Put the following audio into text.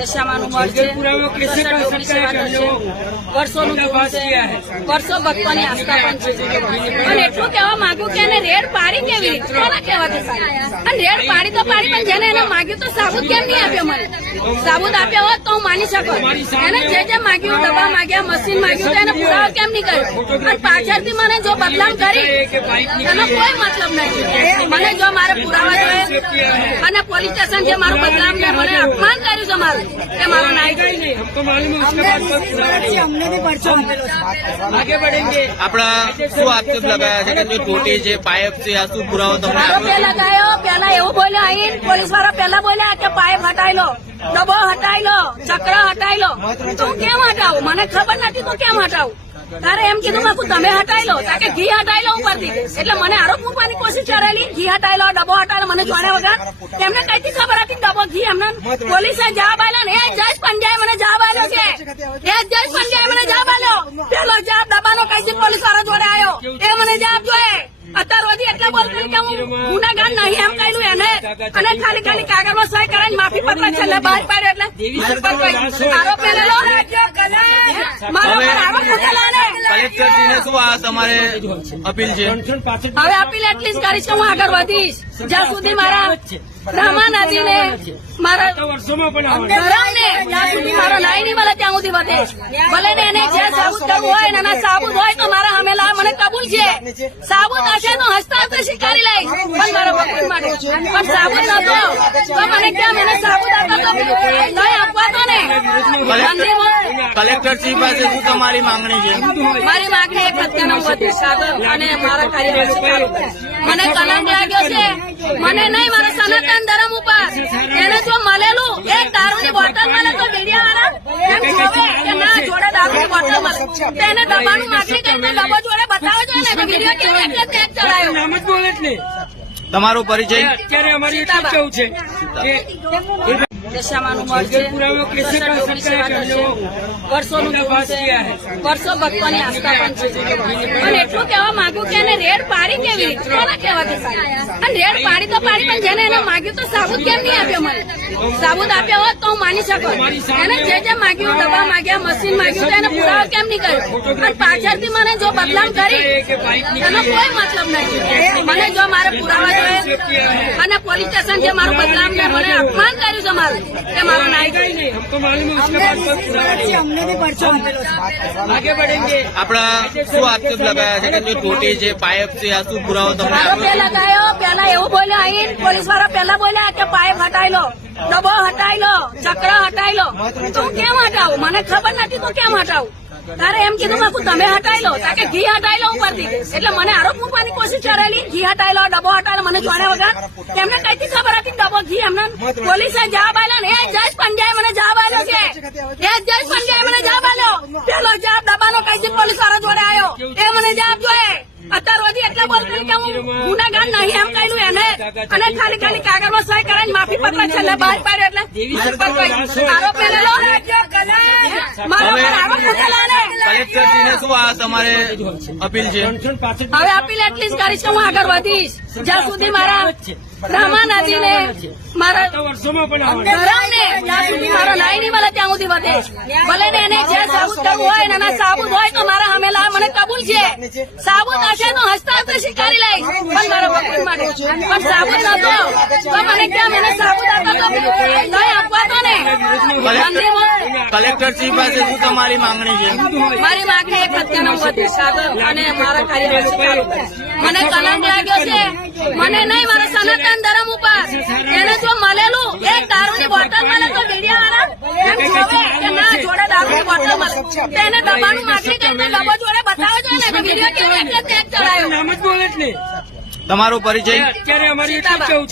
દશામાનું મળ છે, લોકોની સેવા કરશે, વર્ષોનું જીવન છે, વર્ષો ભક્તોની આસ્થા પણ છે. પણ એટલું કહેવા માંગુ કે એને રેડ પાડી કેવી રીતે કોના કહેવાથી સાહેબ? અને રેડ પાડી તો પાડી, પણ જેને એને માગ્યું તો સાબુત કેમ નહીં આપ્યો? મને સાબુત આપ્યો હોત તો હું માની શકું. એને જે માગ્યું, દવા માગ્યા, મશીન માગ્યું, તો એને પુરાવો કેમ નહીં કર્યો? અને પાછળથી મને જો બદનામ કરી એનો કોઈ મતલબ નથી. મને જો મારે પુરાવા જોઈએ અને પોલીસ સ્ટેશન જે મારું બદનામ ને મને અપમાન કર્યું છે મારું, એ મારો નાઈ આપણા શું આક્ષેપ લગાયા છે કે જે ટોટી છે, પાઇપ છે, આ શું પુરાવો તમને આરોપે લગાયો? પેલા એવું બોલ્યા, અહીં પોલીસ વાળા પેલા બોલ્યા કે પાઇપ હટાઈ લો, ડબ્બો હટાઈ લો, ચક્ર હટાઈ લો. તું કેમ હટાવું? મને ખબર નથી તું કેમ હટાવું. તારે એમ કીધું બાપુ તમે હટાઈ લો, કે ઘી હટાઈ લો ઉપરથી. એટલે મને આરોપ મૂકવાની કોશિશ કરેલી, ઘી હટાઈ લો, ડબ્બો હટાઈ લો. મને જાણ્યા વગર એમને કઈથી ખબર હતી ડબ્બો ઘી? એમને પોલીસે જવાબ આપ્યો ને, એ જજ પંડ્યાએ મને જવાબ આપ્યો છે. એ જજ પંડ્યાએ મને જવાબ આપ્યો. પેલો જવાબ ડબ્બાનો કઈથી પોલીસ વાળા જોડે આવ્યો, એ મને જવાબ જોઈએ. અત્યાર સુધી એટલે બોલતો કે હું ગુનેગાર નહીં એમ કહ્યું એને, અને ખાલી કાગળમાં સહી કરીને માફી પત્ર છેલ્લે બહાર પાડ્યો. એટલે આરોપ મેળવેલો મારો આરોપ મૂકેલો ને. કલેક્ટરજીને શું આ તમારે અપીલ છે? હવે અપીલ એટલી જ કરીશ કે હું આગળ વધીશ જ્યાં સુધી મારા બ્રહ્મા નદીને મારા ધરમને જ્યાં સુધી મારો નાઈ નહીં મળે ત્યાં સુધી વધે. ભલે ને એને જે સાબુત કરવું હોય ને એના સાબુત હોય તો મારા હમેલા મને કબૂલ છે. સાબુત હશે તો હસતા હસતા સ્વીકારી લઈશ, પણ મારો ભગવાન માટે. પણ સાબુત નતો તો મને કેમ એને સાબુત આપતો તો નહીં આપવાતો ને. કલેક્ટરશ્રી પાસે શું તમારી માંગણી છે? મારી માંગણી એક હત્યાનો વધી સાગર અને મારા કાર્યવાહી. મને કલંક લાગ્યો છે, મને નહીં મારા સનાતન ધર્મ ઉપર. એને જો મળેલું એક દારૂની બોટલ મળે તો મીડિયા વાળા એમ જોવે કે ના જોડે દારૂની બોટલ મળે, તો એને દબાનું માગણી કરીને ડબ્બો જોડે બતાવો જોઈએ ને. વિડીયો કેમ એટલે ટેગ ચડાયો? તમારો પરિચય? અત્યારે અમારી એટલું જ કેવું છે કે દશામાનું મળ છે, લોકોની સેવા કરશે, વર્ષોનું જીવન છે, વર્ષો ભક્તોની આસ્થા પણ છે. પણ એટલું કહેવા માંગુ કે એને રેડ પાડી કેવી રીતે કોના કહેવાથી સાહેબ? અને રેડ પાડી તો પાડી, પણ જેને એને માગ્યું તો સાબુત કેમ નહીં આપ્યો? મને સાબુત આપ્યો હોત તો હું માની શકું. એને જે માગ્યું, દવા માગ્યા, મશીન માગ્યું, તો એને પુરાવો કેમ નહીં કર્યો? અને પાછળથી મને જો બદનામ કરી એનો કોઈ મતલબ નથી. મને જો મારે પુરાવા જોઈએ અને પોલીસ સ્ટેશન જે મારું બદનામ ને મને અપમાન કર્યું છે મારું, એ મારો નાઈ આપણા શું આક્ષેપ લગાયા છે કે જે ટોટી છે, પાઇપ છે, આ શું પુરાવો તમને આરોપે લગાયો? પેલા એવું બોલ્યા, અહીં પોલીસ વાળા પેલા બોલ્યા કે પાઇપ હટાઈ લો, ડબ્બો હટાઈ લો, ચક્ર હટાઈ લો. તું કેમ હટાવું? મને ખબર નથી તું કેમ હટાવું. તારે એમ કીધું બાપુ તમે હટાઈ લો, કે ઘી હટાઈ લો ઉપરથી. એટલે મને આરોપ મૂકવાની કોશિશ કરેલી, ઘી હટાઈ લો, ડબ્બો હટાઈ લો. મને જાણ્યા વગર એમને કઈથી ખબર હતી ડબ્બો ઘી? એમને પોલીસે જવાબ આપ્યો ને, એ જજ પંડ્યાએ મને જવાબ આપ્યો છે. એ જજ પંડ્યાએ મને જવાબ આપ્યો. પેલો જવાબ ડબ્બાનો કઈથી પોલીસ વાળા જોડે આવ્યો, એ મને જવાબ જોઈએ. અત્યાર સુધી એટલે બોલતો કે હું ગુનેગાર નહીં એમ કહ્યું એને, અને ખાલી કાગળમાં સહી કરીને માફી પત્ર છેલ્લે બહાર પાડ્યો. એટલે આરોપ મેળવેલો મારો આરોપ મૂકેલો ને. કલેક્ટરજીને શું આ તમારે અપીલ છે? હવે અપીલ એટલી જ કરીશ કે હું આગળ વધીશ જ્યાં સુધી મારા બ્રહ્મા નદીને મારા ધરમને જ્યાં સુધી મારો નાઈ નહીં મળે ત્યાં સુધી વધે. ભલે ને એને જે સાબુત કરવું હોય ને એના સાબુત હોય તો મારા હમેલા મને કબૂલ છે. સાબુત હશે તો હસતા હસતા સ્વીકારી લઈશ, પણ મારો ભગવાન માટે. પણ સાબુત નતો તો મને કેમ એને સાબુત આપતો તો નહીં આપવાતો ને. કલેક્ટરશ્રી પાસે શું તમારી માંગણી છે? મારી માંગણી એક હત્યાનો વધી સાગર અને મારા કાર્યવાહી. મને કલંક લાગ્યો છે, મને નહીં મારા સનાતન ધર્મ ઉપર. એને જો મળેલું એક દારૂની બોટલ મળે તો મીડિયા વાળા એમ જોવે કે ના જોડે દારૂની બોટલ મળે, તો એને દબાનું માગણી કરીને ડબ્બો જોડે બતાવો જોઈએ ને. વિડીયો કેમ એટલે ટેગ ચડાયો? તમારો પરિચય? અત્યારે અમારી એટલું જ કેવું છે